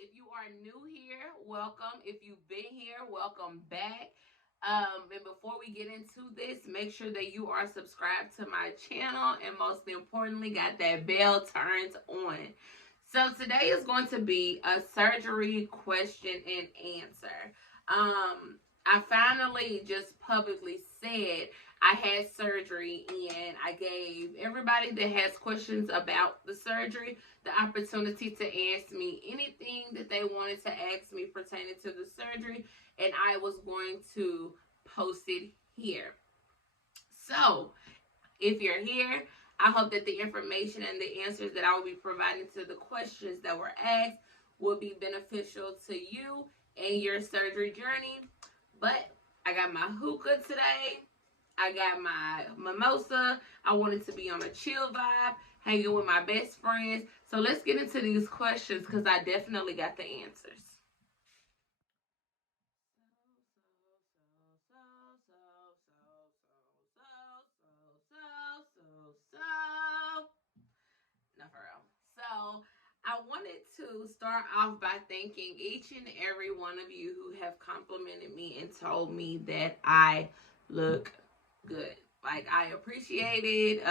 If you are new here, welcome. If you've been here, welcome back. And before we get into this, make sure that you are subscribed to my channel and most importantly, got that bell turned on. So today is going to be a surgery question and answer. I finally just publicly said I had surgery and I gave everybody that has questions about the surgery the opportunity to ask me anything that they wanted to ask me pertaining to the surgery, and I was going to post it here. So, if you're here, I hope that the information and the answers that I will be providing to the questions that were asked will be beneficial to you and your surgery journey. But I got my hookah today. I got my mimosa. I wanted to be on a chill vibe, hanging with my best friends. So let's get into these questions because I definitely got the answers. No, for real. So I wanted to start off by thanking each and every one of you who have complimented me and told me that I look good. Like, I appreciate it.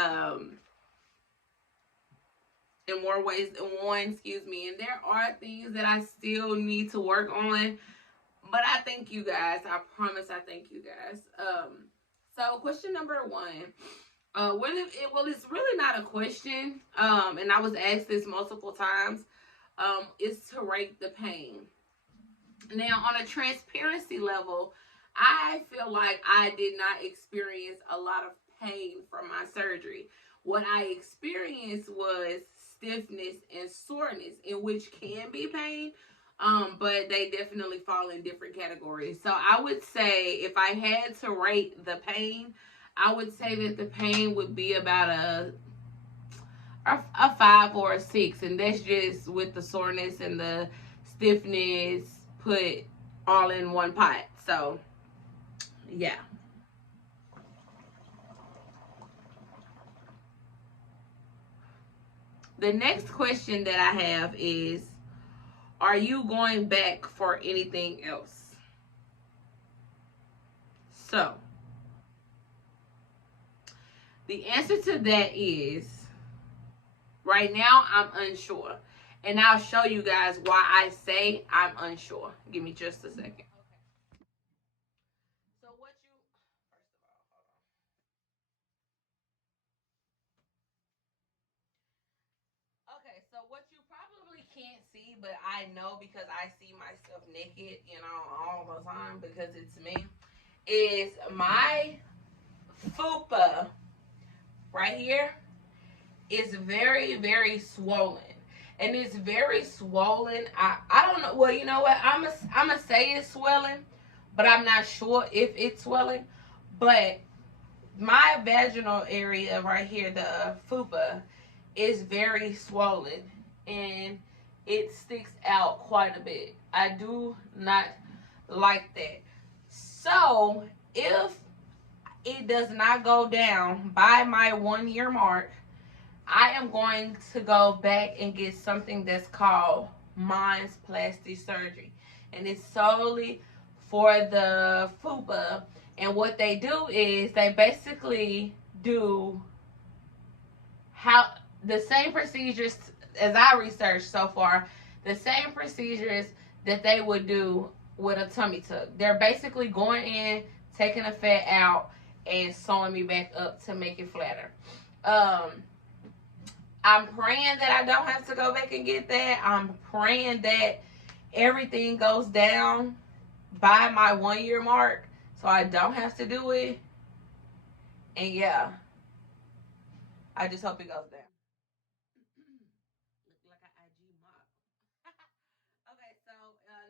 In more ways than one, excuse me. And there are things that I still need to work on. But I thank you guys. I promise I thank you guys. So question number one. It's really not a question. And I was asked this multiple times. Is to rate the pain. Now, on a transparency level, I feel like I did not experience a lot of pain from my surgery. What I experienced was stiffness and soreness, in which can be pain, but they definitely fall in different categories. So I would say if I had to rate the pain, I would say that the pain would be about a 5 or a 6, and that's just with the soreness and the stiffness put all in one pot. So yeah. The next question that I have is, are you going back for anything else? So the answer to that is, right now I'm unsure. And I'll show you guys why I say I'm unsure. Give me just a second. So what you first of all, hold on. Okay, so what you probably can't see, but I know because I see myself naked, all the time because it's me, is my fupa right here is very, very swollen. And it's very swollen. I don't know. Well, you know what? I'm gonna say it's swelling, but I'm not sure if it's swelling. But my vaginal area right here, the fupa, is very swollen and it sticks out quite a bit. I do not like that. So if it does not go down by my 1 year mark, I am going to go back and get something that's called Mind's plastic surgery. And it's solely for the fupa. And what they do is they basically do how the same procedures as I researched so far, the same procedures that they would do with a tummy tuck. They're basically going in, taking the fat out, and sewing me back up to make it flatter. I'm praying that I don't have to go back and get that. I'm praying that everything goes down by my 1 year mark so I don't have to do it. And yeah, I just hope it goes down. Look like an IG model. Okay, so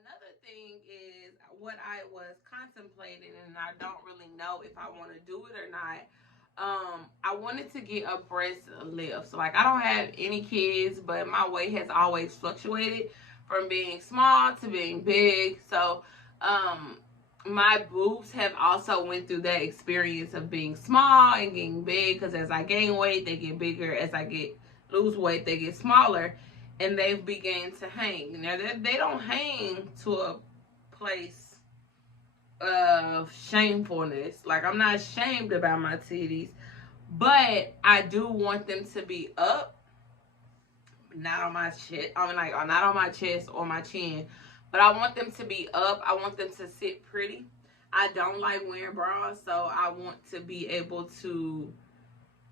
another thing is what I was contemplating, and I don't really know if I want to do it or not. I wanted to get a breast lift. So like, I don't have any kids, but my weight has always fluctuated from being small to being big. So my boobs have also went through that experience of being small and getting big, because as I gain weight they get bigger, as I get lose weight they get smaller. and they've begun to hang. Now, they don't hang to a place of shamefulness. Like, I'm not ashamed about my titties, but I do want them to be up, not on my chest. I mean, like, not on my chest or my chin, but I want them to be up. I want them to sit pretty. I don't like wearing bras, so I want to be able to.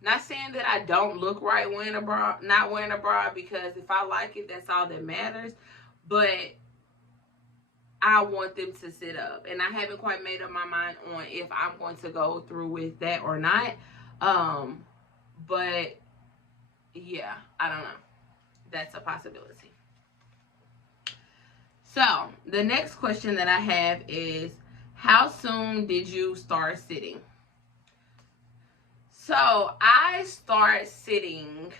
Not saying that I don't look right wearing a bra, not wearing a bra, because if I like it, that's all that matters. But I want them to sit up, and I haven't quite made up my mind on if I'm going to go through with that or not. But yeah, I don't know. That's a possibility. So the next question that I have is, how soon did you start sitting? So I start sitting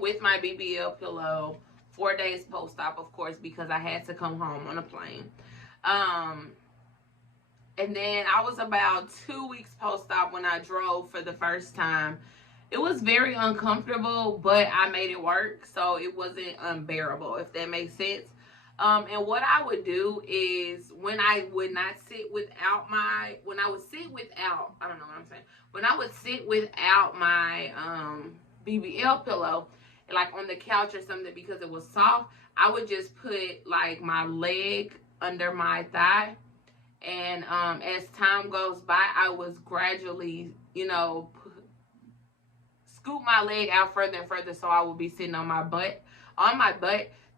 with my BBL pillow 4 days post-op, of course, because I had to come home on a plane. And then I was about 2 weeks post-op when I drove for the first time. It was very uncomfortable, but I made it work, so it wasn't unbearable, if that makes sense. And what I would do is, when I would sit without, I don't know what I'm saying. When I would sit without my BBL pillow, like on the couch or something, because it was soft, I would just put like my leg under my thigh. And as time goes by, I was gradually, scoop my leg out further and further, so I will be sitting on my butt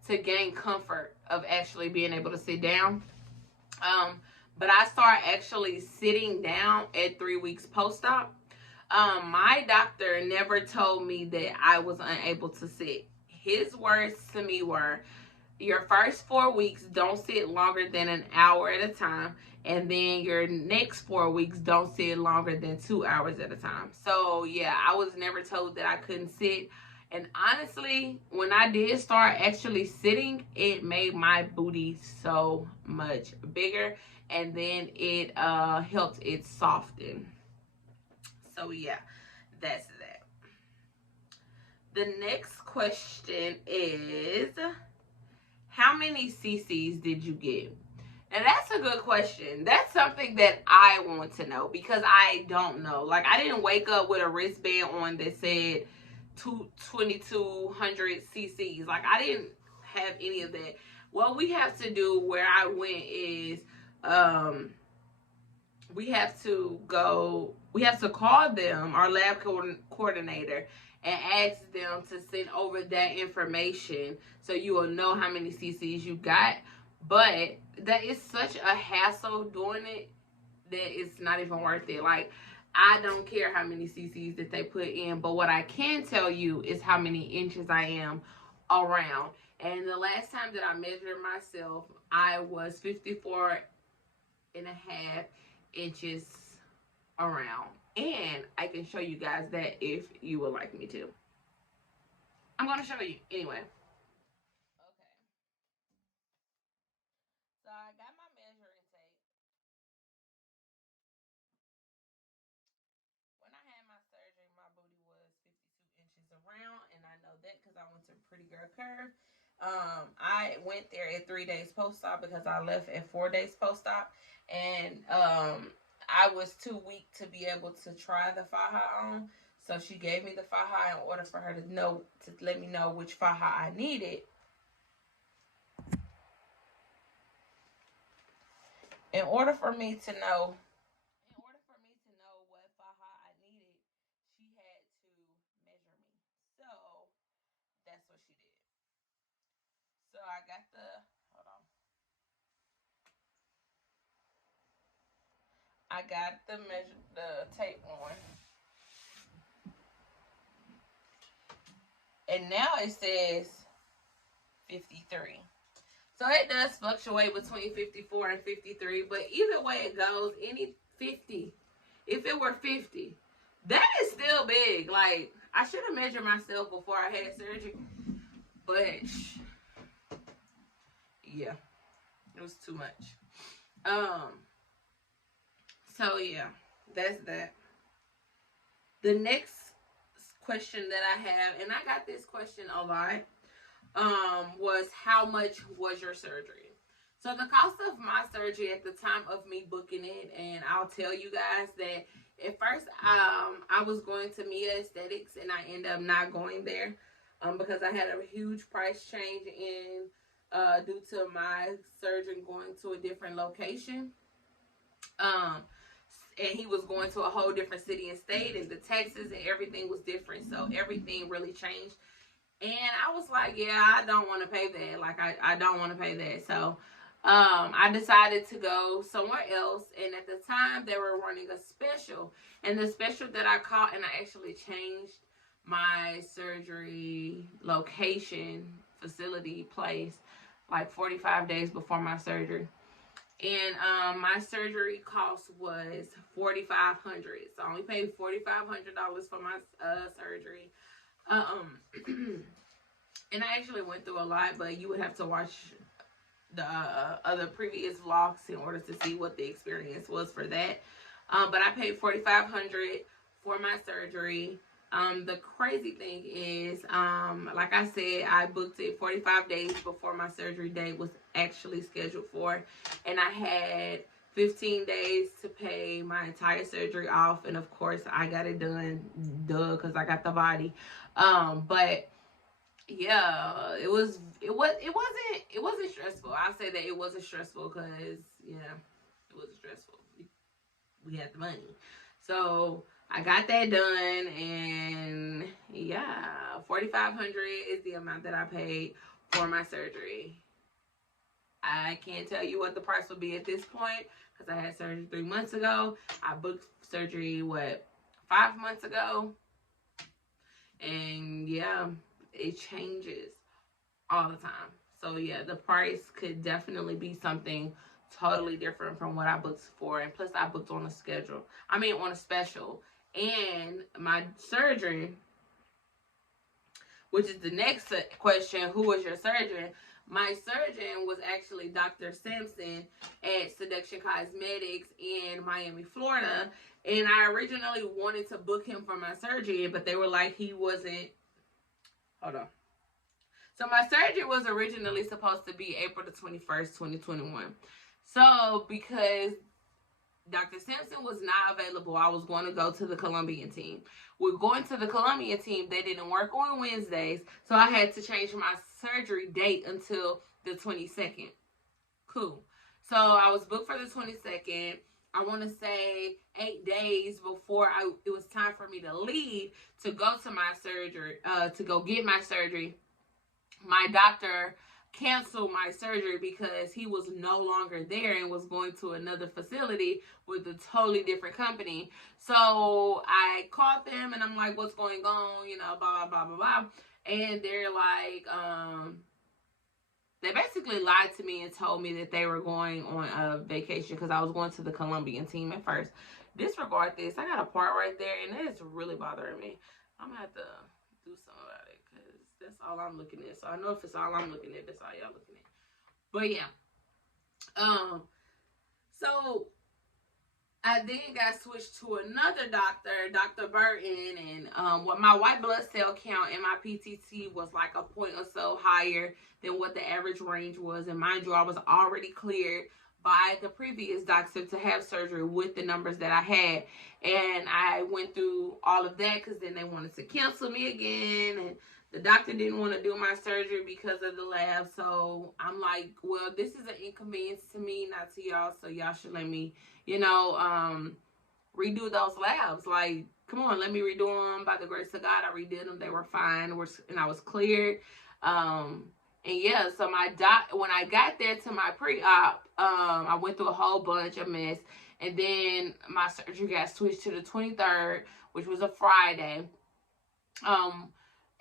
to gain comfort of actually being able to sit down. But I start actually sitting down at 3 weeks post-op. My doctor never told me that I was unable to sit. His words to me were, your first 4 weeks, don't sit longer than an hour at a time. And then your next 4 weeks, don't sit longer than 2 hours at a time. So, yeah, I was never told that I couldn't sit. And honestly, when I did start actually sitting, it made my booty so much bigger. And then it helped it soften. So, yeah, that's that. The next question is, how many CCs did you get? And that's a good question. That's something that I want to know, because I don't know. Like, I didn't wake up with a wristband on that said 2,200 cc's. Like, I didn't have any of that. What we have to do where I went is, we have to call them, our lab coordinator, and ask them to send over that information, so you will know how many cc's you got. But that is such a hassle doing it that it's not even worth it. Like, I don't care how many cc's that they put in, but what I can tell you is how many inches I am around. And the last time that I measured myself, I was 54 and a half inches around. And I can show you guys that if you would like me to. I'm going to show you anyway. Okay. So I got my measuring tape. When I had my surgery, my booty was 52 inches around, and I know that because I went to Pretty Girl Curve. I went there at 3 days post-op because I left at 4 days post-op, and I was too weak to be able to try the faja on. So she gave me the faja in order for her to let me know which faja I needed. In order for me to know what faja I needed, she had to measure me. So that's what she did. So I got hold on. I got the tape on. And now it says 53. So it does fluctuate between 54 and 53, but either way it goes, any 50. If it were 50, that is still big. Like, I should have measured myself before I had surgery, but yeah, it was too much. So yeah, that's that. The next question that I have, and I got this question a lot, was how much was your surgery? So the cost of my surgery at the time of me booking it, and I'll tell you guys that at first, I was going to Mia Aesthetics, and I ended up not going there, because I had a huge price change in due to my surgeon going to a different location. And he was going to a whole different city and state, and the taxes and everything was different, so everything really changed. And I was like, yeah, I don't want to pay that. Like, I don't want to pay that. So I decided to go somewhere else. And at the time, they were running a special. And the special that I caught, and I actually changed my surgery location, facility, place, like 45 days before my surgery. And my surgery cost was $4,500. So I only paid $4,500 for my surgery. And I actually went through a lot, but you would have to watch the other previous vlogs in order to see what the experience was for that. But I paid $4,500 for my surgery. The crazy thing is, like I said, I booked it 45 days before my surgery date was actually scheduled for, and I had 15 days to pay my entire surgery off, and of course I got it done, because I got the body. But yeah, it wasn't stressful. I'll say that it wasn't stressful because, yeah, it wasn't stressful. We had the money. So I got that done, and yeah, $4,500 is the amount that I paid for my surgery. I can't tell you what the price will be at this point because I had surgery 3 months ago. I booked surgery, 5 months ago? And yeah, it changes all the time. So yeah, the price could definitely be something totally different from what I booked for. And plus I booked on a special. And my surgeon, which is the next question, who was your surgeon? My surgeon was actually Dr. Sampson at Seduction Cosmetics in Miami, Florida. And I originally wanted to book him for my surgery, but they were like, he wasn't. Hold on. So my surgery was originally supposed to be April the 21st, 2021. So because Dr. Sampson was not available, I was going to go to the Colombian team. We're going to the Colombian team. They didn't work on Wednesdays, so I had to change my surgery date until the 22nd. Cool. So I was booked for the 22nd. I want to say 8 days before it was time for me to leave to go to my surgery, to go get my surgery. My doctor canceled my surgery because he was no longer there and was going to another facility with a totally different company. So I called them and I'm like, what's going on? You know, blah, blah, blah, blah, blah. And they're like, they basically lied to me and told me that they were going on a vacation because I was going to the Colombian team at first. Disregard this. I got a part right there and it is really bothering me. I'm going to have to do something about it because that's all I'm looking at. So I know if it's all I'm looking at, that's all y'all looking at. But yeah. So I then got switched to another doctor, Dr. Burton, and what my white blood cell count and my PTT was like a point or so higher than what the average range was. And mind you, I was already cleared by the previous doctor to have surgery with the numbers that I had. And I went through all of that because then they wanted to cancel me again. And the doctor didn't want to do my surgery because of the lab. So I'm like, well, this is an inconvenience to me, not to y'all. So y'all should let me, redo those labs. Like, come on, let me redo them. By the grace of God, I redid them. They were fine. And I was cleared. And yeah, so when I got there to my pre-op, I went through a whole bunch of mess. And then my surgery got switched to the 23rd, which was a Friday.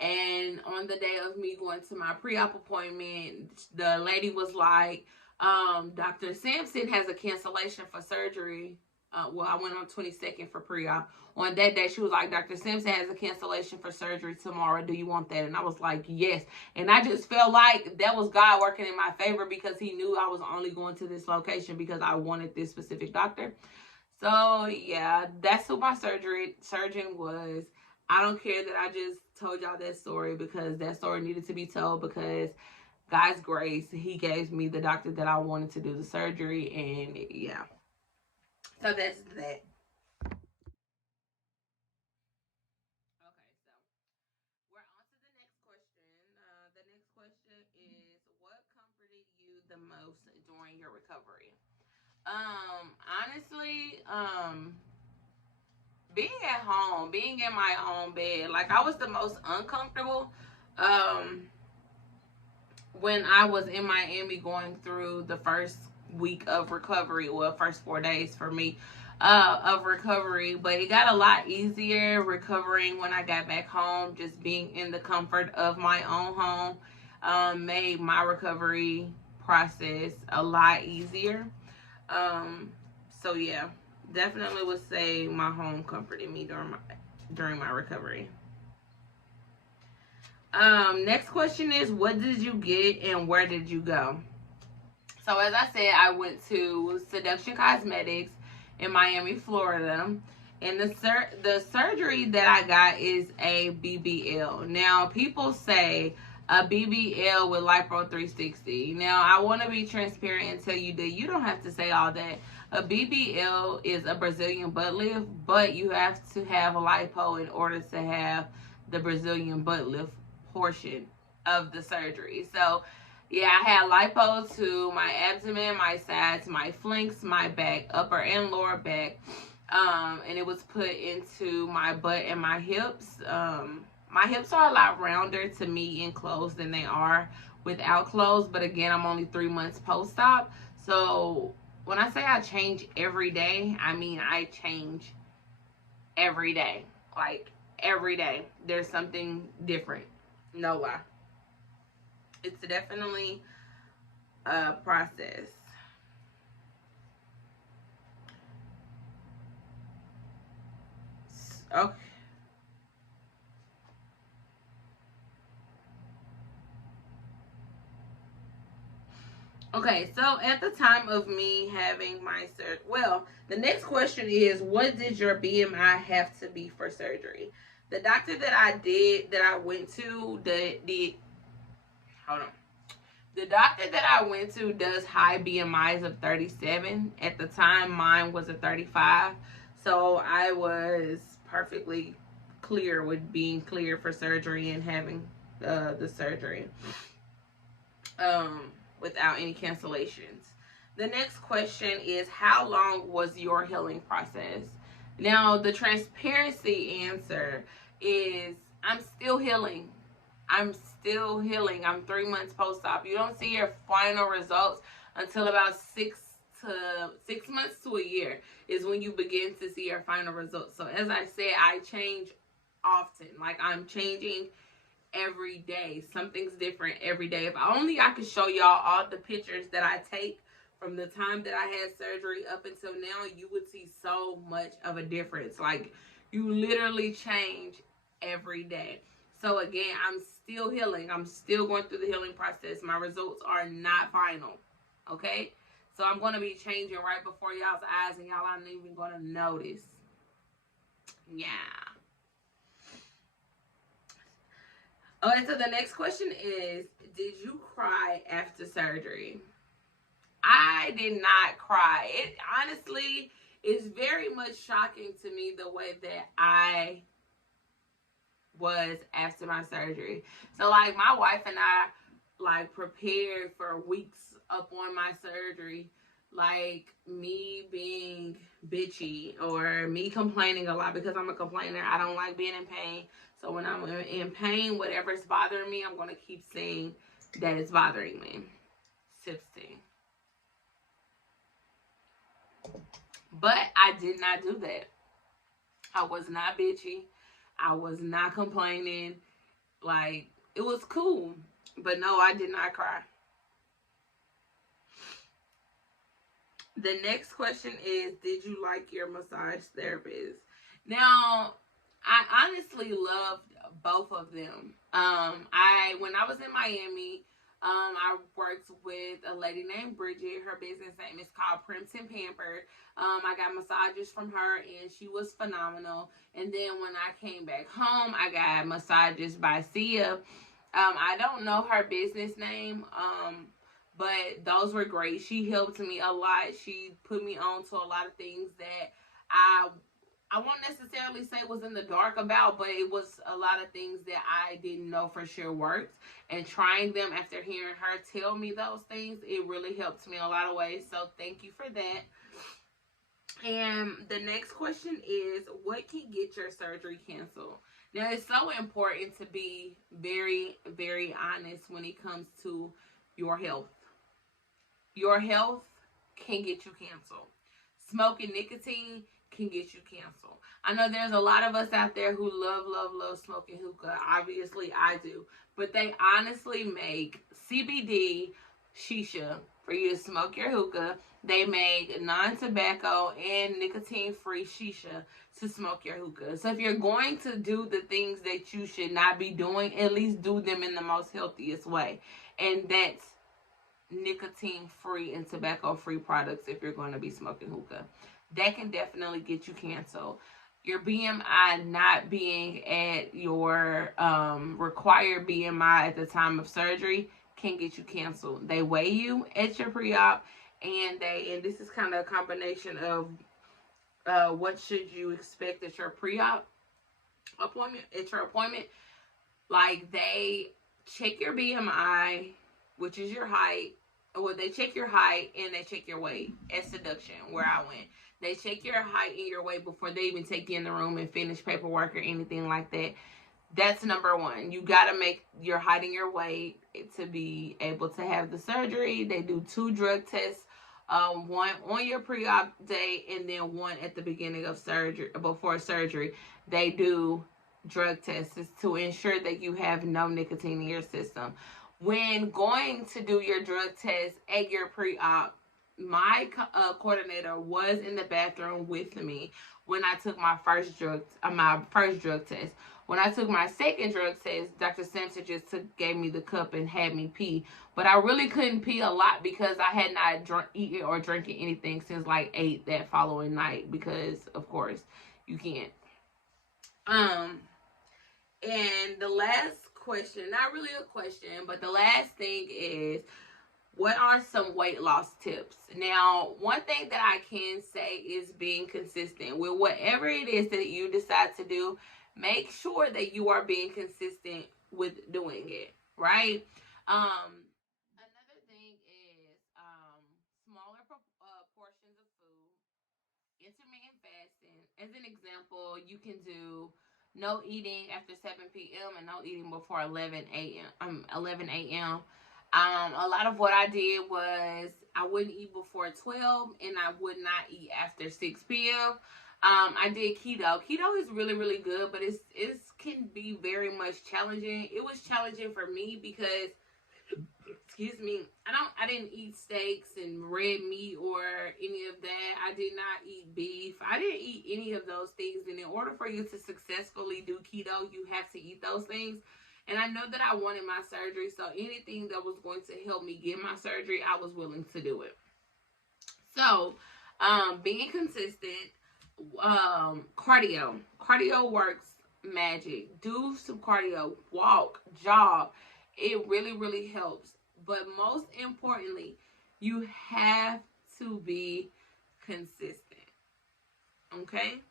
And on the day of me going to my pre-op appointment, the lady was like, Dr. Sampson has a cancellation for surgery. I went on 22nd for pre-op. On that day, she was like, Dr. Sampson has a cancellation for surgery tomorrow. Do you want that? And I was like, yes. And I just felt like that was God working in my favor because he knew I was only going to this location because I wanted this specific doctor. So, yeah, that's who my surgeon was. I don't care that I just told y'all that story, because that story needed to be told, because God's grace, he gave me the doctor that I wanted to do the surgery, and yeah. So that's that. Okay, so we're on to the next question. The next question is, what comforted you the most during your recovery? Honestly, being at home, being in my own bed, like I was the most uncomfortable. Um, when I was in Miami going through the first week of recovery, well, first 4 days for me of recovery, but it got a lot easier recovering when I got back home. Just being in the comfort of my own home made my recovery process a lot easier. Um, so yeah, definitely would say my home comforted me during my recovery. Next question is, what did you get and where did you go? So as I said, I went to Seduction Cosmetics in Miami, Florida. And the surgery that I got is a BBL. Now, people say a BBL with Lipo 360. Now, I want to be transparent and tell you that you don't have to say all that. A BBL is a Brazilian butt lift, but you have to have a lipo in order to have the Brazilian butt lift portion of the surgery. So, yeah, I had lipo to my abdomen, my sides, my flanks, my back, upper and lower back. And it was put into my butt and my hips. My hips are a lot rounder to me in clothes than they are without clothes. But again, I'm only 3 months post-op. So when I say I change every day, I mean I change every day. Like every day, there's something different. No lie. It's definitely a process. Okay. Okay, so at the time of me having my surgery, well, the next question is, what did your BMI have to be for surgery? The doctor that I went to, hold on. The doctor that I went to does high BMIs of 37. At the time, mine was a 35. So I was perfectly clear with being cleared for surgery and having the surgery without any cancellations. The next question is, how long was your healing process? Now, the transparency answer is, I'm still healing. I'm still healing. I'm 3 months post-op. You don't see your final results until about 6 months to a year is when you begin to see your final results. So as I said, I change often. Like I'm changing every day. Something's different every day. If only I could show y'all all the pictures that I take from the time that I had surgery up until now, you would see so much of a difference. Like you literally change every day. So again, I'm still healing. I'm still going through the healing process. My results are not final. Okay? So I'm going to be changing right before y'all's eyes and y'all aren't even going to notice. Yeah. Okay, so the next question is, did you cry after surgery? I did not cry. It honestly is very much shocking to me the way that I was after my surgery. So like my wife and I like prepared for weeks up on my surgery, like me being bitchy or me complaining a lot because I'm a complainer. I don't like being in pain. So when I'm in pain, whatever's bothering me, I'm going to keep saying that it's bothering me. Sipsting. But I did not do that. I was not bitchy. I was not complaining. Like, it was cool. But no, I did not cry. The next question is, did you like your massage therapist? Now, I honestly loved both of them. When I was in Miami, I worked with a lady named Bridget. Her business name is called Primped and Pampered. I got massages from her, and she was phenomenal. And then when I came back home, I got massages by Sia. I don't know her business name, but those were great. She helped me a lot. She put me on to a lot of things that I won't necessarily say was in the dark about, but it was a lot of things that I didn't know for sure worked. And trying them after hearing her tell me those things, it really helped me in a lot of ways. So thank you for that. And the next question is, what can get your surgery canceled? Now, it's so important to be very, very honest when it comes to your health. Your health can get you canceled. Smoking nicotine can get you canceled. I know there's a lot of us out there who love smoking hookah. Obviously, I do. But they honestly make CBD shisha for you to smoke your hookah. They make non-tobacco and nicotine-free shisha to smoke your hookah. So if you're going to do the things that you should not be doing, at least do them in the most healthiest way. And that's nicotine-free and tobacco-free products if you're going to be smoking hookah. That can definitely get you canceled. Your BMI not being at your required BMI at the time of surgery can get you canceled. They weigh you at your pre-op, and this is kind of a combination of what should you expect at your pre-op appointment. Like, they check your BMI, which is your height. Well, they check your height and they check your weight at Seduction, where I went. They check your height and your weight before they even take you in the room and finish paperwork or anything like that. That's number one. You got to make your height and your weight to be able to have the surgery. They do 2 drug tests, one on your pre-op day and then one at the beginning of surgery, before surgery. They do drug tests to ensure that you have no nicotine in your system. When going to do your drug test at your pre-op, my coordinator was in the bathroom with me when I took my first drug test. When I took my second drug test, Dr. Sampson just gave me the cup and had me pee. But I really couldn't pee a lot because I had not eaten or drinking anything since like 8 that following night, because of course you can't. And the last question, not really a question, but the last thing is, what are some weight loss tips? Now, one thing that I can say is being consistent with whatever it is that you decide to do. Make sure that you are being consistent with doing it, right? Another thing is smaller portions of food, intermittent fasting. As an example, you can do no eating after 7 p.m. and no eating before 11 a.m. A lot of what I did was I wouldn't eat before 12 and I would not eat after 6 p.m. I did keto. Keto is really, really good, but it can be very much challenging. It was challenging for me because, excuse me, I didn't eat steaks and red meat or any of that. I did not eat beef. I didn't eat any of those things. And in order for you to successfully do keto, you have to eat those things. And I know that I wanted my surgery, so anything that was going to help me get my surgery, I was willing to do it. So, being consistent, cardio. Cardio works magic. Do some cardio, walk, jog. It really, really helps. But most importantly, you have to be consistent. Okay?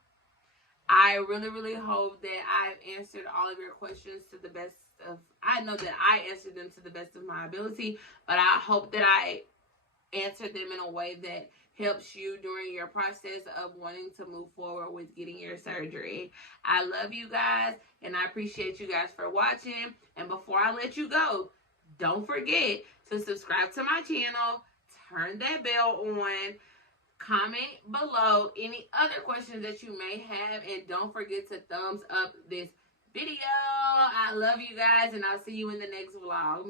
I really, really hope that I've answered all of your questions to the best of, I know that I answered them to the best of my ability, but I hope that I answered them in a way that helps you during your process of wanting to move forward with getting your surgery. I love you guys, and I appreciate you guys for watching. And before I let you go, don't forget to subscribe to my channel, turn that bell on, comment below any other questions that you may have, and don't forget to thumbs up this video. I love you guys, and I'll see you in the next vlog.